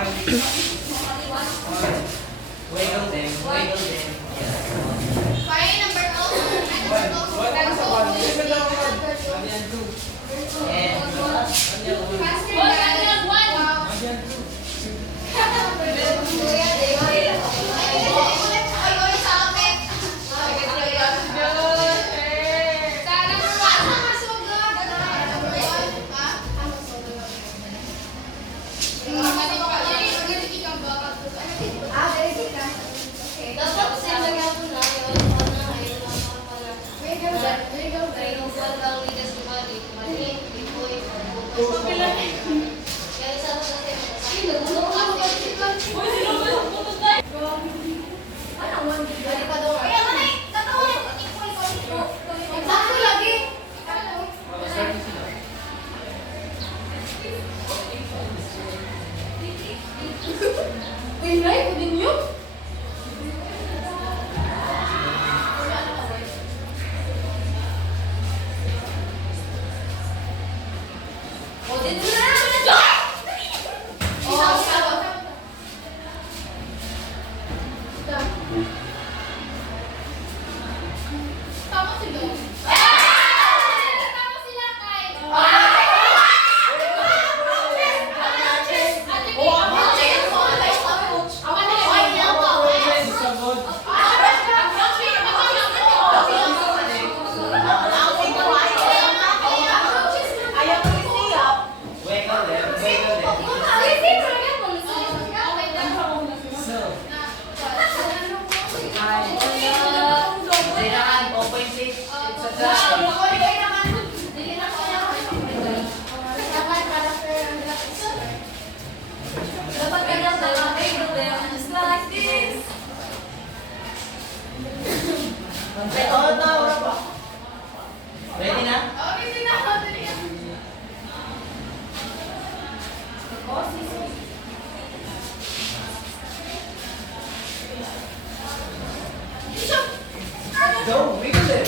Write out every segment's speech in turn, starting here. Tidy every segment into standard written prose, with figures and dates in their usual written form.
Wiggle them, wiggle them. Fire number 2. And ready na? Go, wiggle them.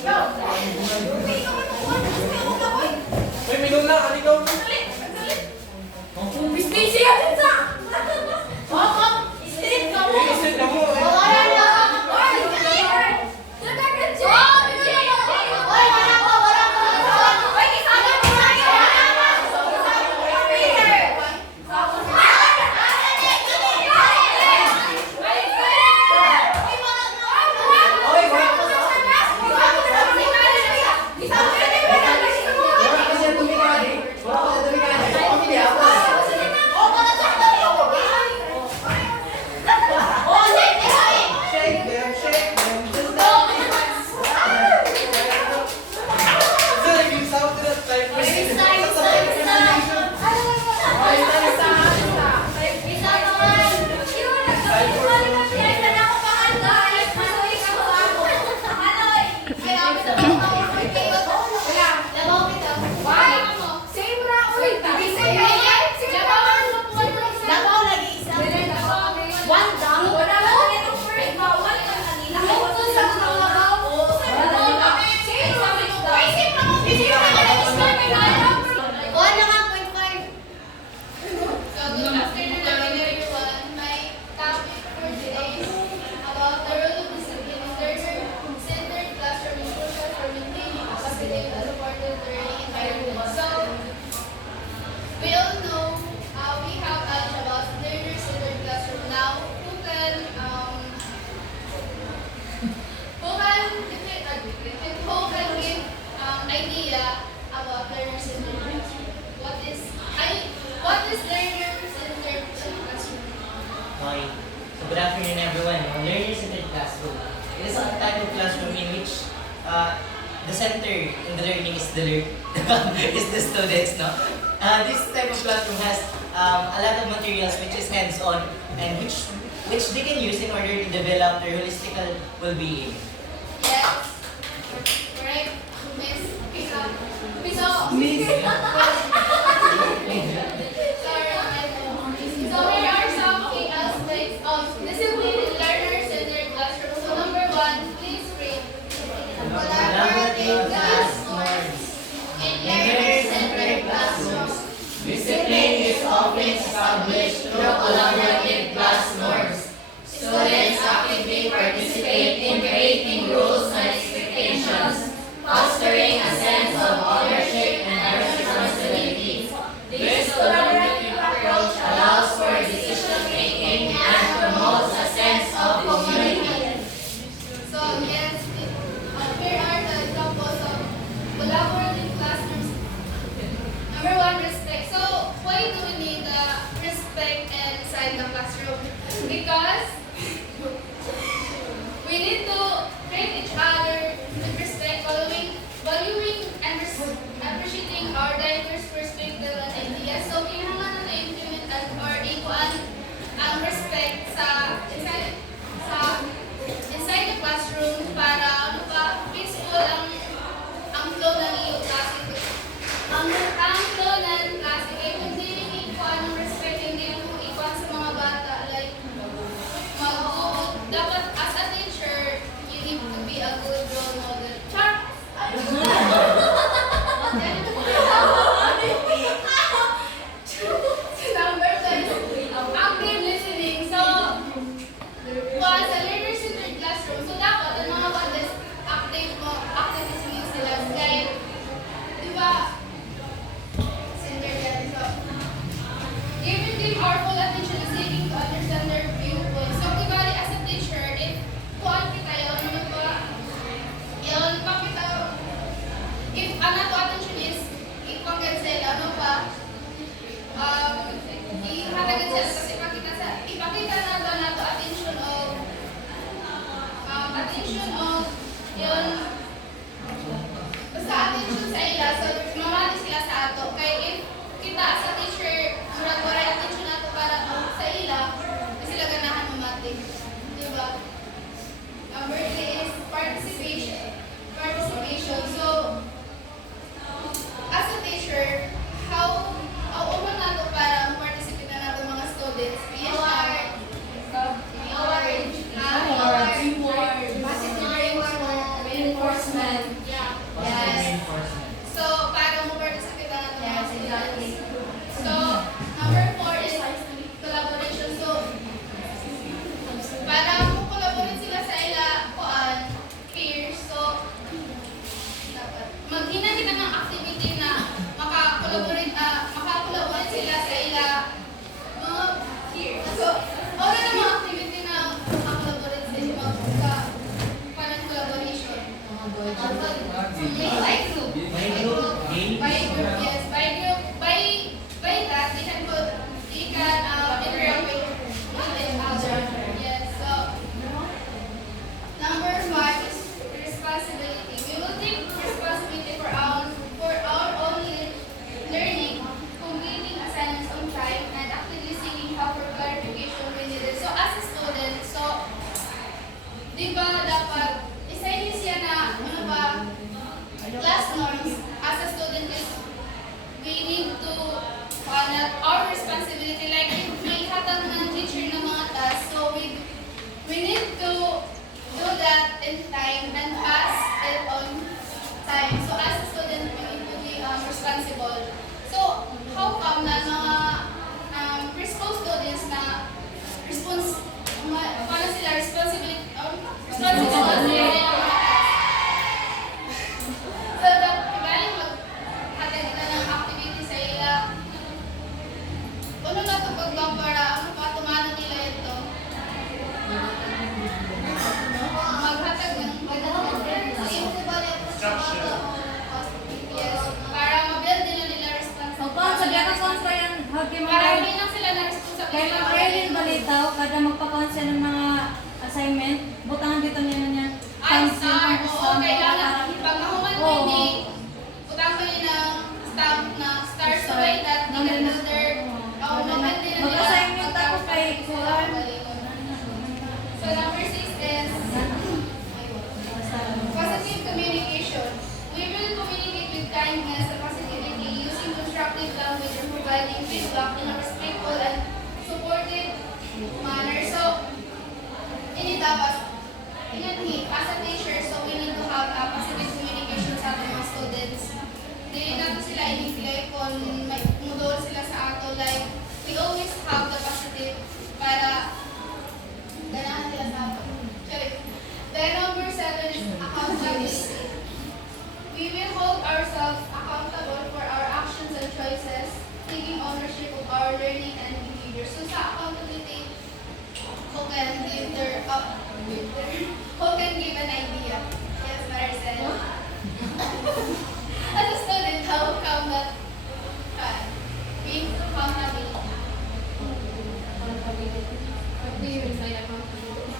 Go! Okay. So good afternoon everyone. Learner-centered classroom. It is a type of classroom in which the center in the learning is is the students, no? This type of classroom has a lot of materials which is hands-on and which they can use in order to develop their holistic well-being. Yes. Correct. Miss Pisa. Pisa. Miss. Sorry. So here are some key aspects of discipline in learner-centered classroom. So number 1, please read. Collaborative class norms. In learner-centered classrooms, discipline is often established through collaborative class norms. Students actively participate in creating rules and expectations, fostering a sense of ownership and responsibility. This collaborative approach allows for decision-making and promotes a sense of community. So yes, here are the examples of collaborative classrooms. Number 1, respect. So why do we need respect inside the classroom? Because we need to treat each other with respect, valuing and appreciating our diverse perspective and ideas. So kailangan na implement or ikuan ang respect inside the classroom para peaceful ang flow ng iyong klase. Ang flow ng klase kaya kung hindi ikuan ang respect, hindi mo ikuan sa mga bata like dapat as a teacher, you need to be a good role model. Char! Number 10, active listening. So, was a learner-centered classroom. So, dapat ang mga bata active listening sila. Kaya, di ba, centered yan. So, giving them our full attention and seeking to understand their viewpoints. So, di ba, as a teacher, if kuhaan kita yun, ano ba, yun, pakita, if ano to attention is, ipanggan sila, ano pa, ihatagan sila, kasi ipakita na to attention of, yun, basta attention sa ila, so, mamati sila sa ato, kaya if kita sa teacher, murag waray attention nato para sa ila, sila ganahan mamati. Diba? Number 3 is participation. So, as a teacher, how uman nato para participate na nato mga students? Award. Reinforcement. Yeah. Yes. So, para mo participate na nato mga students. So, number 4 is collaboration. So, para mo-collaborate sila sa ila peers. So, dapat maghina kita ng activity na maka-collaborate sila sa ila mga peers. So, wala na mga activity na maka-collaborate sa ila parang collaboration. By group. Yes, by group. By that, they can interact with others. Yes, so number 5 is responsibility. We will take responsibility for our own learning, completing assignments on time, and actively seeking help for clarification when needed. So as a student, so di ba dapat isa yun siya na class norms as a student is we need to our responsibility like if may hatag ng teacher ng mga tasks, so we need to do that in time and pass it on time. So as a student, we need to be responsible. So how come na mga preschool students na paano sila responsible sa mga tasks? So ibalik maghatag na ng activity sa ila siya ng mga assignment, butangan dito niya niya. Ay, star. Oo, kailangan. Pag mahuman mo meeting, utang ko yun ng stamp na star so by that they can consider maganda na nila. Mag-assignment ako kay Kuan. So number 6 is positive communication. We will communicate with kindness and positivity using constructive language and providing feedback in a respectful and supportive manner. So, ini dapat inanhi, as a teacher, so we need to have positive communication sa ating mga students. Dili nato sila inigay kung may mudol sila sa ato. Like, we always have the positive para ganahan sila sa ato. Then number 7 is accountability. We will hold ourselves accountable for our actions and choices, taking ownership of our learning and behavior. So sa accountability, who can give who can give an idea? Yes, Maricel. As a student, how come that being accountable? What do you mean by accountability?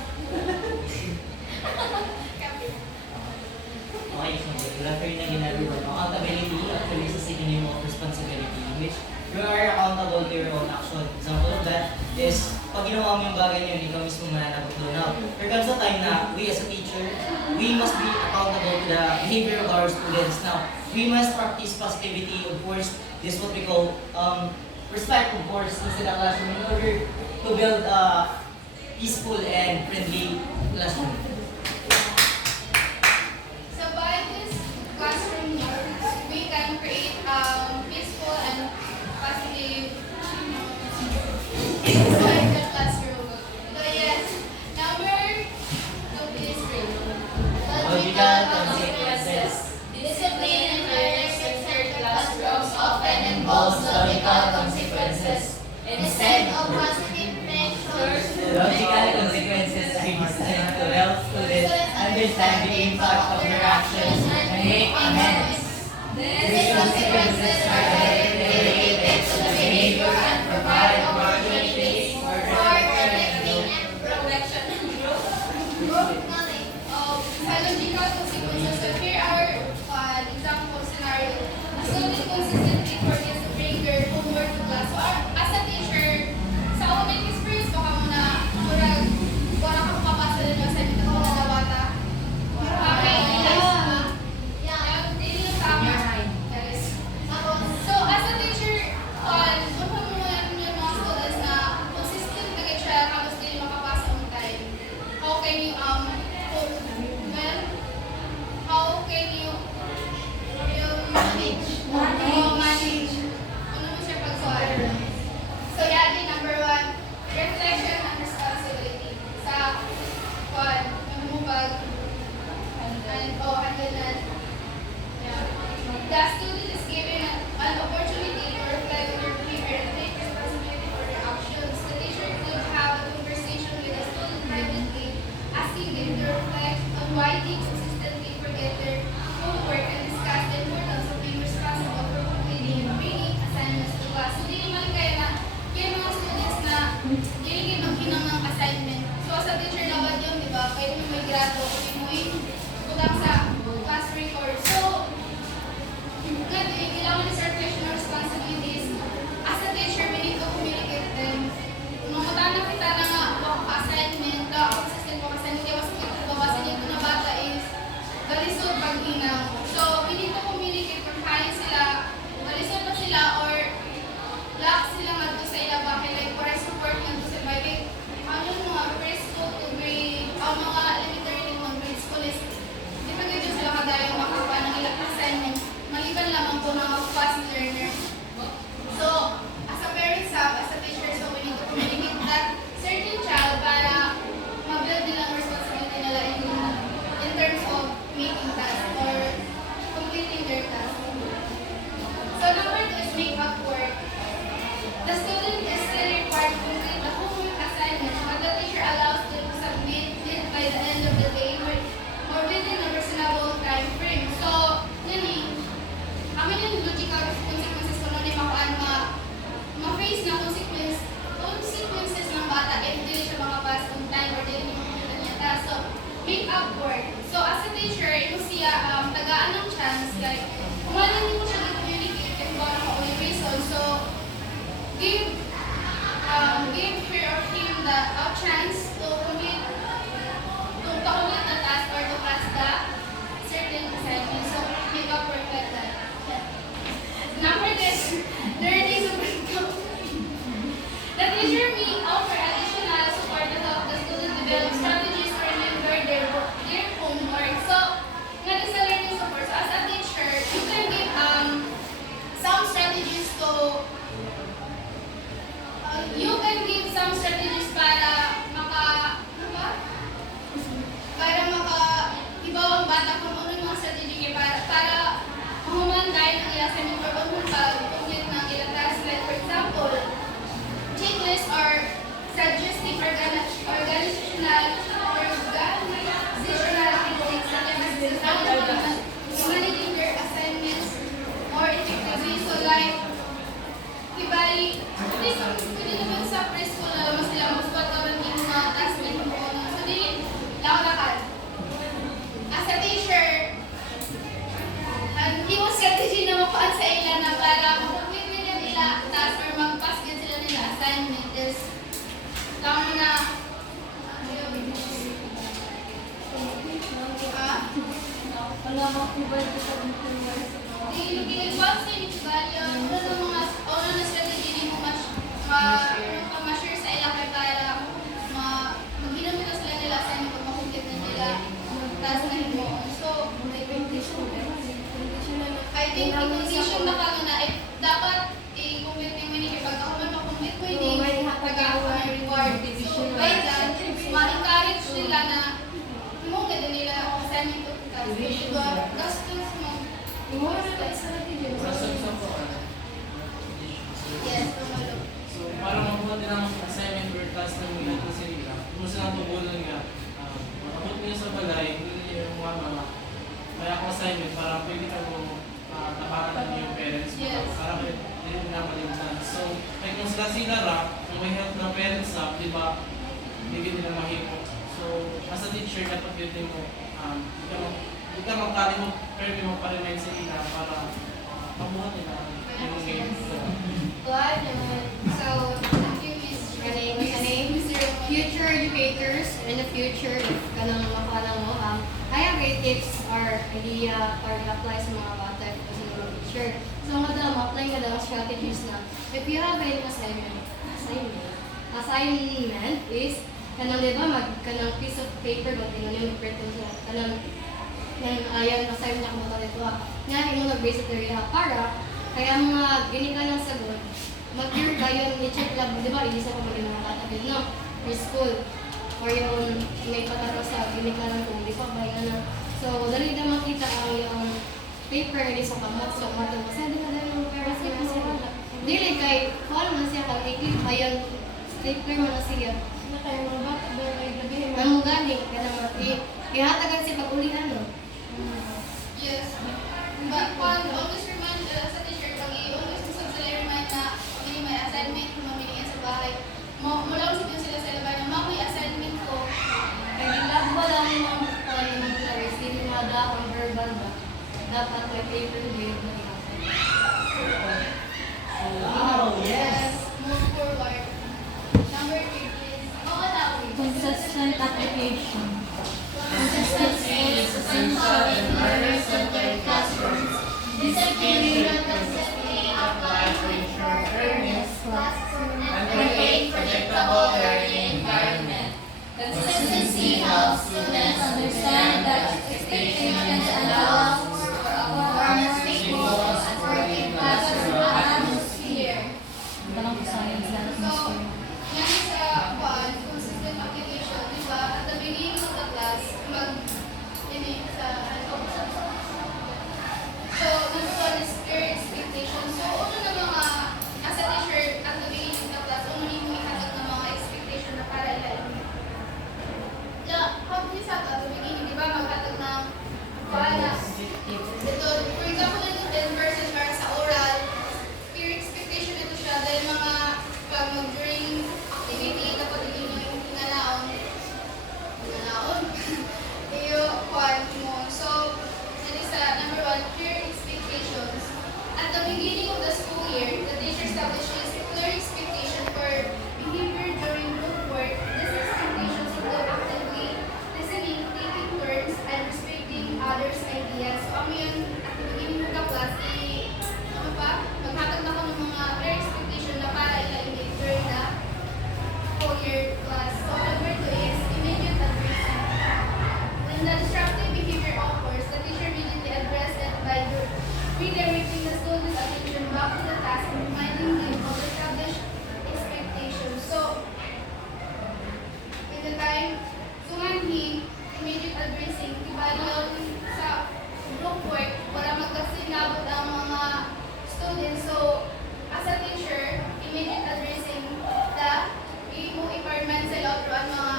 Okay, so refer na ginagawa. Accountability actually is a synonym of responsibility in which you are accountable to your own action. Example of that is, pag ginawa mo yung bagay niyo, ikaw mismo mananagot doon. Now, there comes a time na we as a teacher, we must be accountable to the behavior of our students. Now, we must practice positivity, of course. This is what we call respect, of course, inside the classroom in order to build a peaceful and friendly classroom. So by this classroom norms, we can create peaceful and positive inside the classroom. So yes, number 2 please read. Logical consequences. Discipline and fairness in third classrooms often involves logical consequences instead of positive measures. Logical consequences are designed to help students understand the impact of their actions and make amends. These consequences are directly related to the behavior and provide opportunities for correcting and protection. Growth knowledge. Biological consequences. So here are example scenario. A student consistently forgets to bring their homework to class. So as a teacher, sa unang experience baka mo na murag wala ka makapasa din yung assignment ako na bata. Okay, dili yung tama. Yes. So as a teacher, kung mo yung mga students na consistent na kayo siya tapos dili makapasa on time, how can you how can you manage? Manage. Ano mo siya pag-solve? So yan din number 1, reflection and responsibility. Sa mamumubag handalan. The student is given an opportunity to reflect on their behavior and take responsibility for their actions. The teacher could have a conversation with the student privately, asking them to reflect on why they consistently forget their homework and discuss the importance of being responsible for completing and bringing assignments to class. So, di naman kaya na, kaya mga students na hindi maghinang ng assignment. So, as a teacher na ba yun, di ba? Kaya mo may grado, kaya mo utang sa class record. So, kailangan is reflection of responsibilities. As a teacher, we need to communicate them. Mamutana kita na nga, wako assignment, consistent ko kasi hindi mas babasin dito na bata is balisod pag-inang. So, we need to communicate kung kaya sila, balisod pa sila or lack sila nga doon sa ilang bahay. Like, for support nga doon sa bahay. Ano mga preschool to grade, mga elementary mga grade school is, di pa ganyan sila kadayang makakuha ng ilang assignment. Maliban lamang po mga fast learner. kung ano hindi mo siya i-communicate, kung ba ako may reason, so, give her or him the chance to complete the task or to pass the certain assignment. So, make up perfect that. Number 10, learning support. The teacher may offer additional support to help the student develop strategies to remember their homework. So, nga sa learning support, so as a teacher, you can give some strategies to para ibaw ang bata kung ano yung mga strategy niya para mahumanday ng ilang assignment or pag-complete ng ilang task. Like for example, checklist or suggestive organizational techniques that can assist managing their assignments more effectively. So like, ibali, pwede naman sa preschool na naman sila mag-spot naman yung mga task na yung mga. So di, lakad. As a teacher, yung strategy na makuhaan sa ila na para mag-complete nila nila task or mag-pass din sila nila assignment is lang na Wala makakibay ko sa looking once na yung value, una na strategy mo ma-share sa ila kay para mag-ginamit na sila nila assignment kung makumplit na nila task na himuon. So, I think i-condition na kami na dapat i-complete yung mini kapag ako man makumplete mo hindi pag-ako na reward. So, by that, ma-encourage nila na mo ganda nila ang assignment ko task. Diba? Gastos mo. Yes, tumalo. So, para mabuhat din ang assignment or task ng mga ito sa nila, kung saan tubulan nga, makabot niyo sa balay, hindi niyo yung mga kaya ako assignment para pwede ka mo tapakan niyo yung parents mo, Yes. para hindi mo pinapalimutan. So, kung sila ra, kung may help ng parents na, di ba, hindi nila mahipo. So, as a teacher, dapat yun mo, hindi ka magkalimot, pero hindi mo pa-remind sa nila para mabuhat nila yung game. So, thank you, Miss Renee. Future educators in the future, if kanang makalang mo, I have great tips or idea para apply sa mga bata kasi mga teacher. So, madam, apply nga daw strategies na if you have an assignment is kanang diba kanang piece of paper ba tingnan yung print mo kanang ayan assignment na mo dito nga imo nag-base area para kaya mga gini ka ng sagot mag-clear kayo i-check lang di ba isa pa mga mga bata din no preschool or yung may pataro sa gini ka ng kung di pa ba na so dali na makita ang yung paper ni sa kamot so mato kasi di na yung parents ni kasi dili kay call man siya kag i-click ayan stapler man na siya na kayo mga bata doon ay gabihin. ang gani kanang ihatagan si pag-ulihan no. Yes. But always remind sa teacher, always remind na may assignment kung mamili sa bahay. Mula ko sila sa labay na may assignment ko. Kaya ginagawa lang yung mga players, hindi mga ang verbal ba? Dapat may paper grade na Wow, yes! Move forward. Number 3 is, Consistent application. consistency is essential in learner-centered classrooms. Discipline consistently applied to ensure earnest classroom and create predictable learning environment. Consistency helps students understand that expectations and allows for a more stable and working classroom atmosphere. Tanong ko science na So, yan sa consistent application, di ba? At the beginning of the class, So, number 1 is clear expectation. So, una na mga, as a teacher, at the beginning of the class, una mo ihatag ng mga expectation na para ilalim. How do you set at the beginning, di ba? Maghatag ng Sumanhi, immediate addressing, ibali yun sa group work para magkasinabot ang mga students. So, as a teacher, immediate addressing the i-requirement sila o ang mga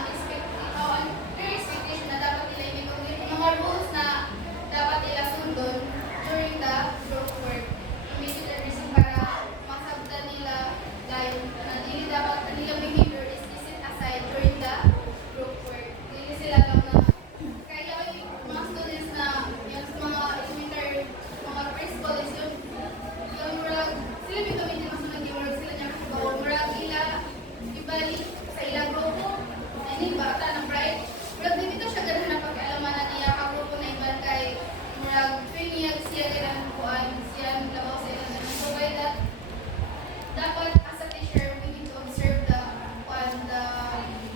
expectation na dapat nila i-complete, mga rules na dapat nila sundon during the group work. Immediate addressing para masabtan nila dahil na dili dapat nila behavior is set aside during the group work. Dili sila lang na kaya yung mga students na yung mga elementary, mga principal is yung murag sila may gamitin mas nag-murag sila niya kung murag ila ibalik sa ilang grupo na ini bata ng bright murag dito siya ganahan na pagkaalaman na niya ka grupo na iban kay murag piniyag siya ganahan kuan siya labaw sa ilang ganahan. So by that dapat as a teacher we need to observe the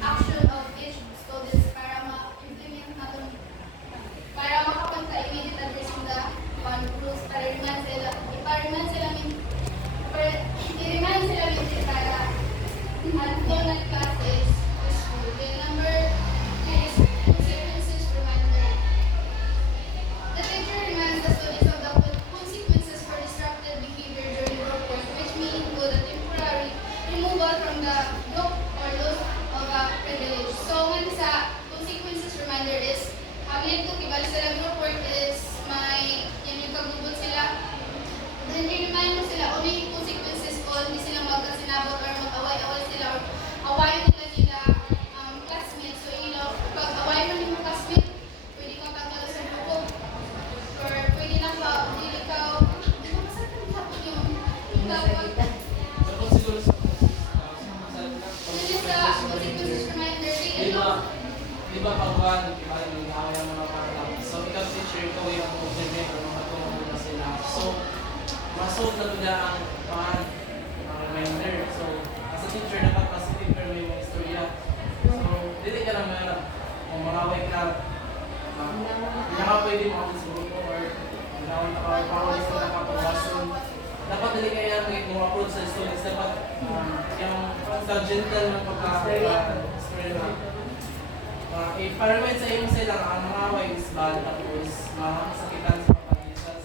action of each students para ma-implement natin para makapagka-immediate addressing the rules para i-remind sila i-remind sila para until class is school. Then number 3 is consequences reminder. The teacher reminds the students of the consequences for disruptive behavior during group work, which may include a temporary removal from the group or loss of a privilege. So, ngayon sa consequences reminder is hamlet to kibali sila group work is may yan yung kagubot sila. Then, i-remind mo sila o may consequences o hindi sila magkasinabot or mag-away-away sila or awayin nila classmates. So, pag away mo nila classmate, pwede kang tanggal sa grupo. Or pwede na ka, hindi ka, di ba masarap ang hapon yung dapat. Tapos siguro sa Hindi sa consequences reminder, di ba pagwan, iba yung away ang mga bata. So, ikaw teacher, ikaw yung mag-observe o matulungan na sila. So, masok na nila ang mga reminder. So, as a teacher, dapat positive pero may mga istorya. So, dili ka lang mayroon. Kung mangaway ka, hindi ka pwede makapit sa grupo or gawin ka or pawal sa nakapagwason. Dapat dili kaya may approach sa students. Dapat yung gentle ng pagka-story na. I-paramind sa iyong sila ang mga away is bad tapos makasakitan sa pag-isas.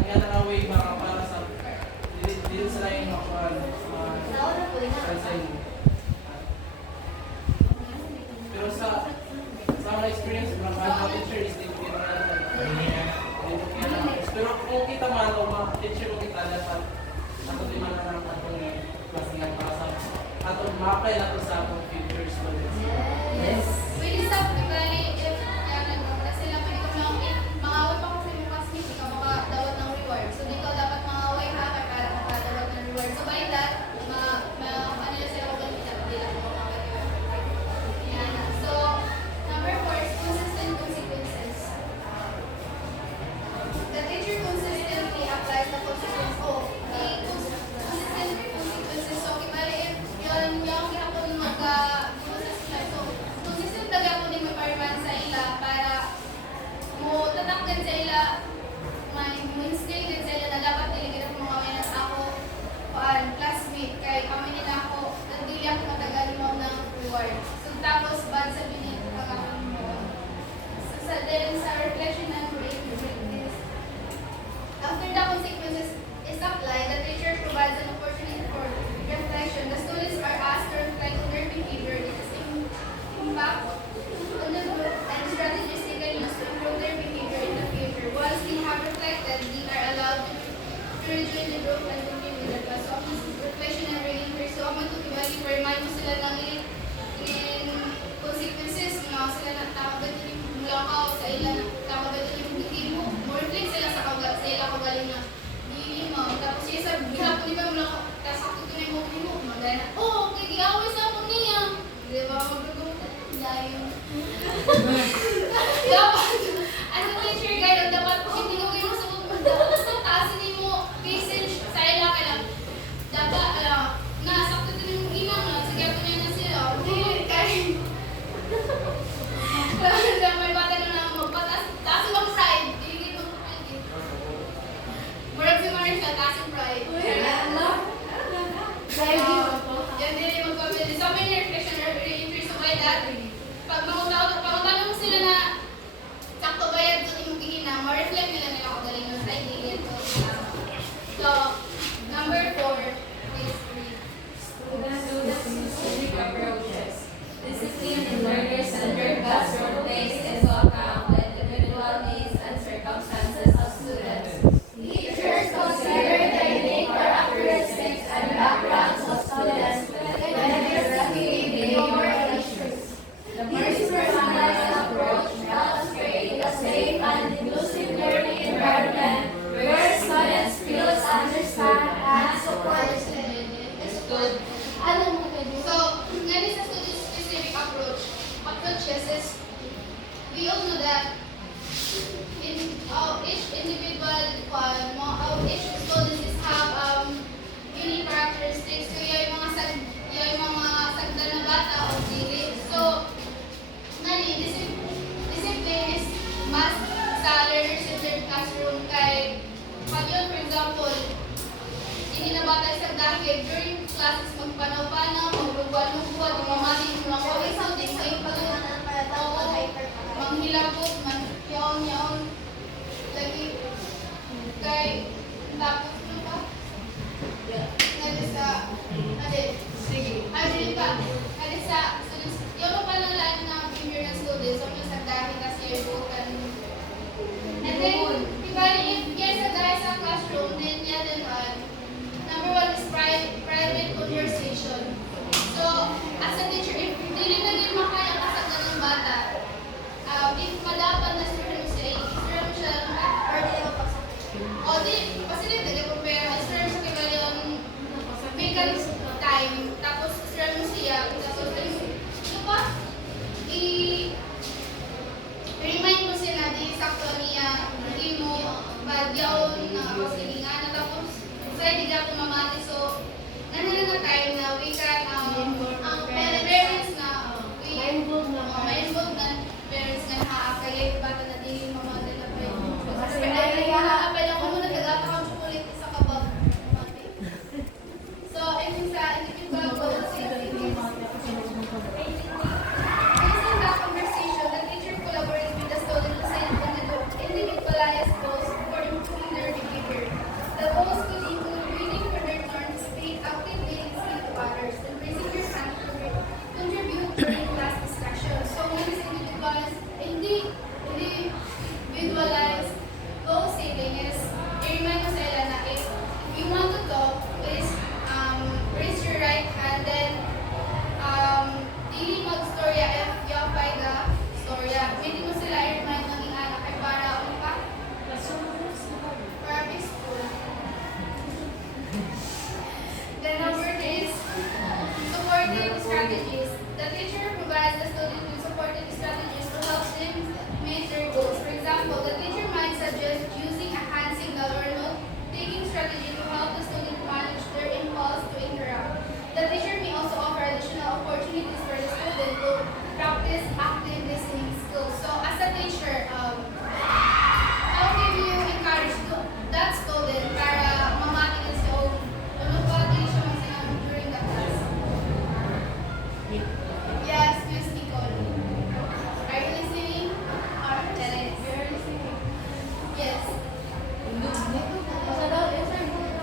Kaya nangaway mga para sa dili sila yung makuhan sa inyo. Pero sa mga experience mga teacher is dito pero kung kita man o mga teacher kung kita dapat ato di man na atong klase nga para sa atong ma-apply nato sa atong future students. Yes. Pwede sa pagkali, if na sila pwede ko lang, mangaway pa kasi yung classmate, di ka makadawat ng reward. So, di ka dapat mangaway ha, para makadawat ng reward. So, by that, ano na sila kung ganito, hindi lang mo makadawat. Yan. So, number 4 is consistent consequences. The teacher consistently applies the consequences. Consistent consequences. So, kibali if yun yung kinapon magka-process na. So, consistent talaga po din mag-parman sa ila para mo tatakgan sa ila mo instill din sa ila na dapat diligiran mo kami na ako classmate kay kami nila ako nandili ako matagal mo ng reward. So, tapos bad sa binit pagkakaroon mo. So, then sa reflection and practice. After the consequences is applied, the teacher provides an opportunity for reflection. The students are asked to reflect on their behavior, its impact on the group, and strategies they can use to improve their behavior in the future. Once they have reflected, they are allowed to rejoin the group and continue with the class. So, this is reflection and reinforce. So, ang matutibali, remind mo sila ng consequences, mga sila na tawagad din mula ka sa ilan, tawagad din yung bigay mo. More reflect sila sa ila kagaling na dili mo. Tapos siya sa gihapon di ba mula ka, tapos ako tunay mo mo, magaya na, oh, okay, giaway sa ako niya. Di ba, magagawa dahil dapat, as a teacher guide, dapat hindi mo kayo sa mga dapat taas hindi mo message sa ila ka lang. Dapat, nasakto din yung ina nga, sige ako niya na sila. Dili, kahit may bata na magpatas, taas yung pride, dili ko pwede. Murag si Marissa, taas yung pride. Yan din yung magpapili. So, may reflection or reinforce by that. approaches is we all know that in each individual each students is have unique characteristics. So yung mga sagda na bata o dili. So discipline is must sa learners in their classroom kay pag yun, for example, hindi na bata isang dahil during classes magpanaw-panaw, magbugwa-lugwa, dumamali mo lang always something sa iyo manghilabot, yaon-yaon lagi kay tapos ano pa? Nadi sa Adi pa. Adi sa yung pa lang lang ng premier na students so yung sa dahil kasi yung bukan. And then, if yes, sa dahil sa classroom, then number one is private conversation. So, as a teacher, if dili na din makaya kasagdan ng bata, if madapan na student mo siya, i-stir mo siya, or di ako o di, pasilip, nag-prepare, i-stir mo siya kaya yung vacant time, tapos i-stir mo siya, tapos ano pa? I-remind mo siya na di sakto niya, hindi mo badyaw na kasilingan na tapos sa hindi ako mamati. So, nanalo na time na we can, ang parents na, ma-involve na parents na nakakaya bata na di mamati na pa yun. Kasi nakakapay lang ko muna, nagata kang chocolate sa kabag. So, I mean sa individual goals, based on that conversation, the teacher collaborates with the student to set individualized goals for improving their behavior. The goals could include reading for their turn to speak, actively listening to others, and raising your hand to contribute during class discussion. So when this individualized goal setting is, i-remind mo sa ila na if you want to talk, please raise your right hand, then dili mag-storya if you apply the storya. Hindi mo sila i-remind ng anak ay para ano pa? Para peaceful. The number is supporting strategies. The teacher provides the student with supporting strategies to help them meet their goals. For example, the teacher might suggest using a hand signal or note-taking strategy to help the student manage their impulse to interrupt. The teacher may also offer additional opportunities for the student to practice active listening skills. So, as a teacher, how can you encourage that student para mamati siya o ano pa din siya masinang during the class? Yes, Miss Nicole. Are you listening? Or you're listening? Yes.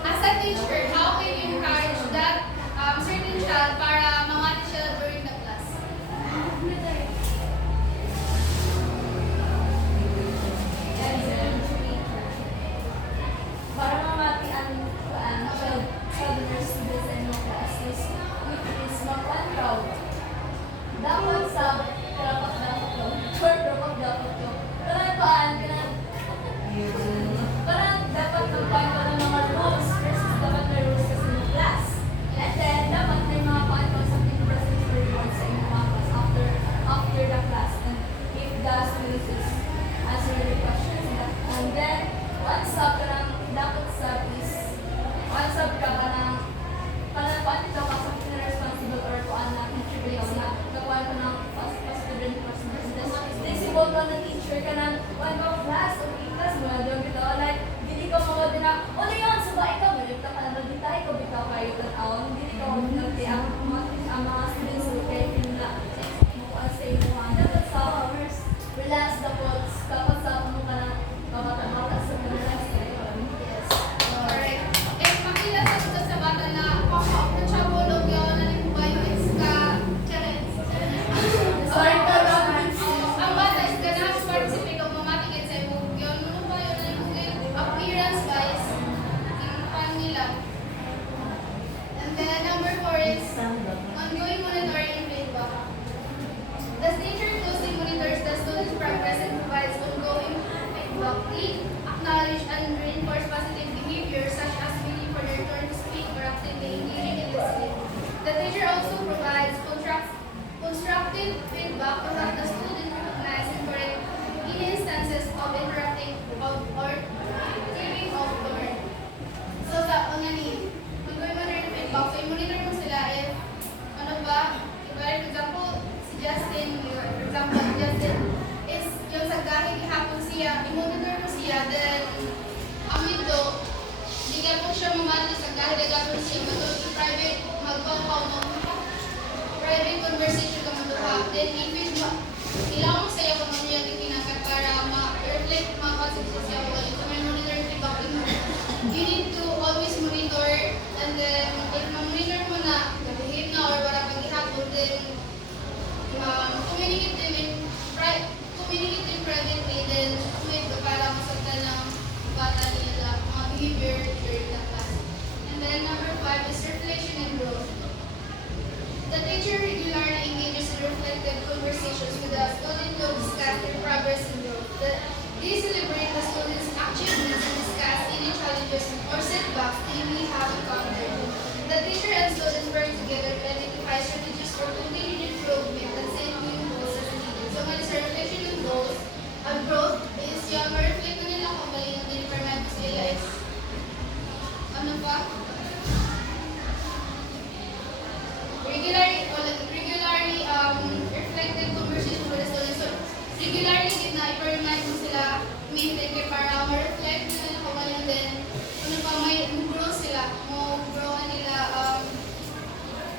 As a teacher, how can you encourage that certain child para mamati siya during the class? Para mamati ang students in the class is mag-control. Dapat sa dapat to. Parang dapat mag-find ko ng mga rules versus dapat may rules kasi ng class. And then, dapat may mga control sa present for rewards sa inyong mga class after the class. And if the students is answering the questions, and then, one sub ka ng dapat sub is one sub ka ng paan ito ka sa responsible or kung na teacher ka na kakuha ka ng student president. Visible ka ng teacher ka ng one more class o class mo na doon bitaw. Like, hindi ka mga din na, o Leon, suba ikaw, malipta ka na dito, ikaw bitaw kayo tanaw. Hindi ka mga dinagti ang mga students ko kayo pinula sa inuhan. Dapat sa relax, dapat sa mo ka ng kamata-mata sa relax. Alright. If makita sa feedback will help the student recognize and correct any instances of interrupting or tripping of learn. So sa una ni, mag-gawin mo na yung feedback. So i-monitor mo sila if ano ba, for example, si Justin, for example, si Justin is yung sa gahig hapon siya, i-monitor mo siya, then ang video, di ka po siya mamando sa gahig hapon siya, private, magpapaw mo, private conversation ka matuha, then i-feedback, kailangan mo sa'yo kung ano yung kinakat para ma-reflect mga concepts siya, so may monitor feedback mo. You need to always monitor, and then if ma-monitor mo na, nabihave na or wala pang ihapon, then communicate them privately, then wait para masagtan ng bata nila mga behavior during the class. And then number 5 is reflection and growth. The teacher regularly engages in reflective conversations with the student to discuss their progress and growth. They celebrate the students' achievements and discuss any challenges or setbacks they may have encountered. The teacher and students work together to identify strategies for continued improvement and set new goals as needed. So when it's a reflection of goals, growth is yung ma-reflect na nila kung mali yung requirements nila is ano pa? Regularly reflective conversation with the students. So regularly din na i-remind mo sila maintain kay para ma-reflect na nila kung mali din ano pa may grow sila. Grow nila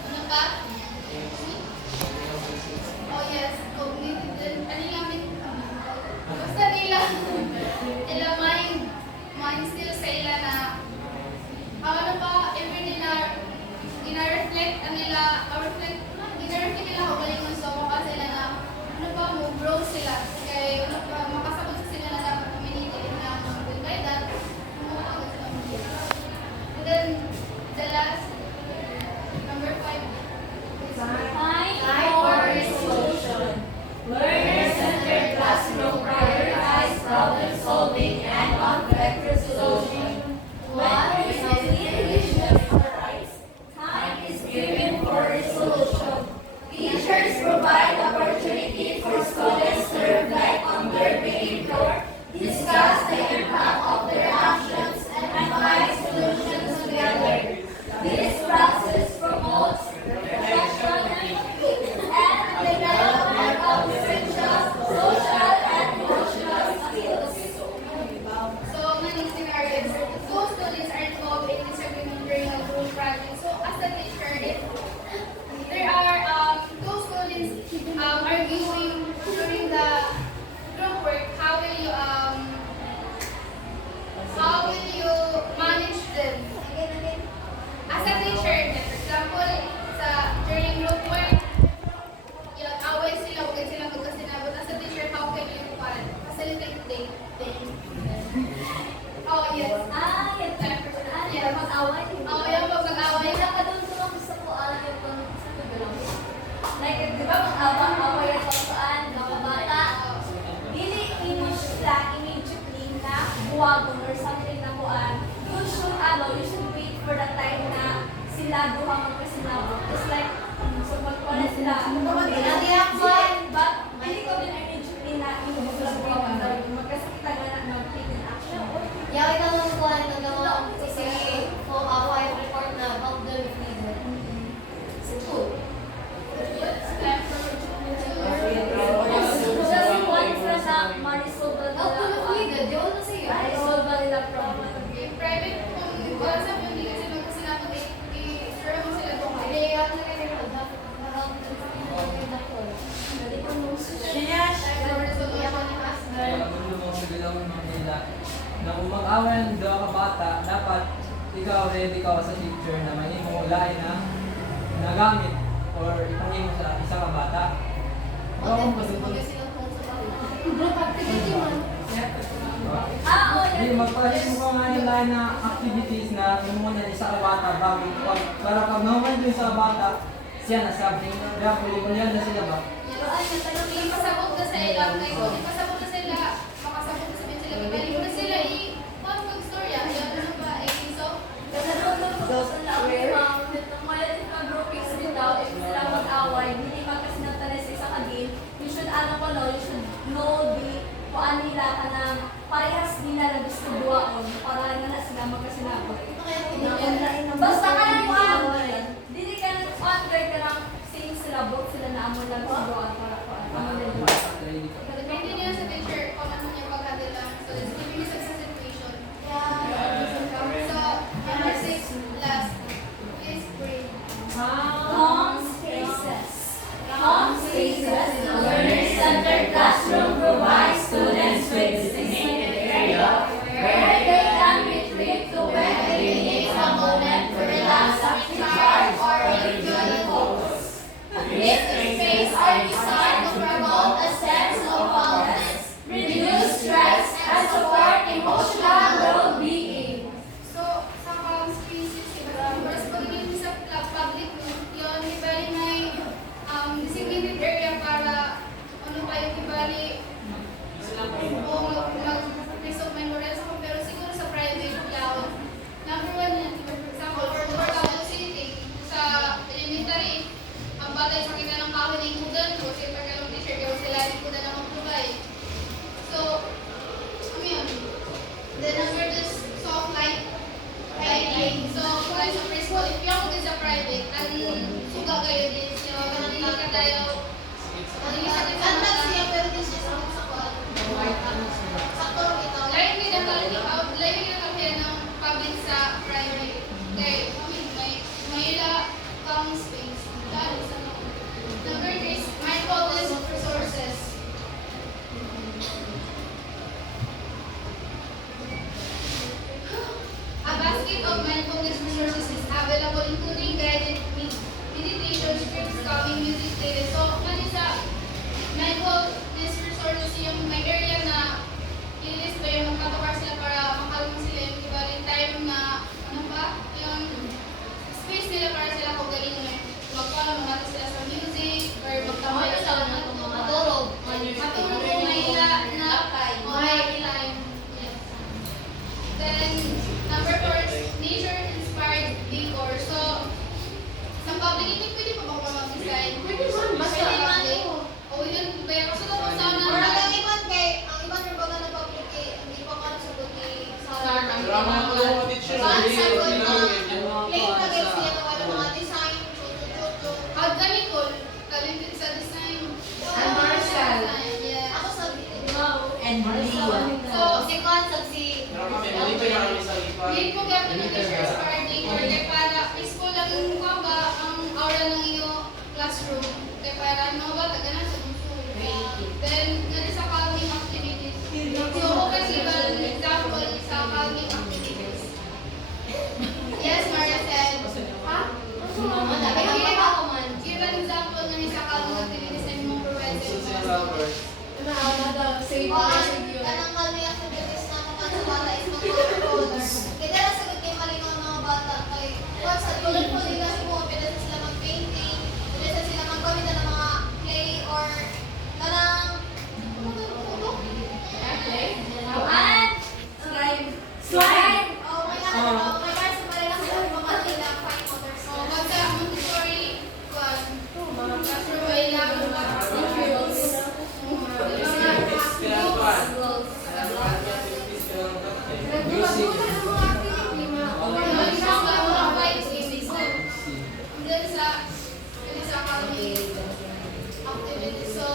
ano pa? Oh yes, cognitive din. Ano namin? Basta nila mind still sa ila na ano pa, every nila ina-reflect nila kung galing mo so maka sila na ano pa mo grow sila kaya ano pa makasabot sila na dapat community na by that and then the last number 5 is Find for solution. Learner-centered classroom prioritize problem solving and conflict resolution. When issues arise, time is given for resolution. Teachers provide opportunity for students to reflect on their behavior, discuss the impact of their actions, and find solutions together. This process promotes reflection and development of essential social and emotional skills. so many scenarios. Those students are involved in disagreement during a group project. So as a teacher, if there are those students arguing during the group work, how will you manage them? As a teacher, for example, during group work, yung away sila, huwag sila magkasinabot. As a teacher, how can you facilitate them? Oh, yes. Yan, mag-away. Oh, yung pag-away. Nakadulong ako sa kuan yung sa pagdulong. Like, di ba, mag-away ang kuan, mga bata, dili sila immediately na buwagon or something na kuan. You should wait for the time na sila duha magkasinabot. Just like, so magkuan na sila. But, hindi ko din immediately na inuulang buwagon. Magkasakita nga na mag-take an action. Yeah, ikaw lang ko ay nagawa kasi kung ako ay report na help them if needed. Good. Just one from na ma-resolve na Help them if needed. Di wala sa'yo. ma-resolve na nila problem. Private, kung sa hindi kasi magkasinabot, i-share mo sila kung Hindi, yan na rin ako. Dapat help them if needed ako. Dali ko nung na kung mag-away ng dalawa ka bata, dapat ikaw ready ka sa teacher na may imong lain na nagamit or ipangin mo sa isa ka bata. Okay, kasi sila kung sa group activity man. Hindi, magpalit mo nga yung lain na activities na mo na isa ka bata bago para pag naman yung sa bata, siya na sabi, kaya puli-pulihan na sila ba? ipasabot na sa ilang kung ipasabot na sila, makasabot na sabihin sila, ibalik na sila mag-storya, yan ano ba, so, groupings bitaw, if sila mag-away, hindi magkasinatalis isa ka no, you should know the kuan nila ka ng parehas nila na gusto duwaon para na sila magkasinabot. Basta ka lang kuan, dili ka lang kuan ka lang same sila, both sila na amo lang sa duwaon para kuan. Amo lang duwaon. Depende niya sa teacher kung ano niya pag-handle lang. So, it's giving me success situation. So, number 6, last. Please pray. Tom's Spaces. Tom's Spaces, a learner-centered classroom provides students with designated area where they can retreat to when they need a moment to relax, recharge, or enjoy focus. These spaces are designed to promote a sense of calmness, reduce stress, and support emotional well-being. So, sa calm spaces, first pag yun sa public room, yun, di bali may designated area para ano kayo, di bali o mag-place of memorials ako, pero siguro sa private yawon. Number 1 yan, for example, for workout sitting, sa elementary, ang batay sa kita ng kahoy na ikudan ko, kasi pagkalong teacher, kaya sila ikudan na mag-provide. So, ano yun? Then number 2 is soft lighting. So, kung sa preschool, if yung din sa private, ang suga kayo din siya, hindi ka tayo, hindi ka tayo sa siya, pero din siya sa kuwan. Sakto ito. Lain din ang kaya ng public sa private. Kaya, may calm space. Dahil sa mga. Number 3 is mindfulness resources. A basket of mindfulness resources is available including guided meditation, scripts, calming music, playlist. So, ano sa mindfulness resources yung may area na i-list ba yung magkatukar sila para makalma sila yung ibaling time na ano ba, yung space nila para sila kung galing magpapamata sila sa music or magkamay sila na matulog kung may ila na may time. Yes. Then, number 4 is nature-inspired decor. So, sa public, hindi pwede pa ba mag-design? Pwede man. O, yun, pero kasi daw sa na... Or ang iban kay, ang iban yung baga na public eh, hindi pa ka sa buti sa Drama ko lang mga teacher. Saan sa good Hindi na plain na gets niya na wala mga design, chuto-chuto. At ganito, talented sa design. And Marshall. Yes. Ako sa And So, si concept si Drama may mali pa yung sa iba. Hindi po gano'n ng nature-inspired decor. Kaya para peaceful lang yung mukha ba ang aura ng iyong classroom. Kaya para mga bata, ganun sa gusto. Then, ganun sa calming activities. So, okay, give an example sa calming activities. Yes, Maria said. Ha? Give an example nga sa calming activities na yung provide sa inyo. Kanang kalmi activities na naman sa bata is mga rollers. Kaya dala sagot kayo malinaw ng mga bata kay once sa tulad po nila si mo, pwede sila mag-painting, pwede sila mag-gamit ng mga clay or kanang slime. Oh, may parts na pala kasi mga nila fine motor So, pagka Montessori, classroom ay lang materials. Activity. So,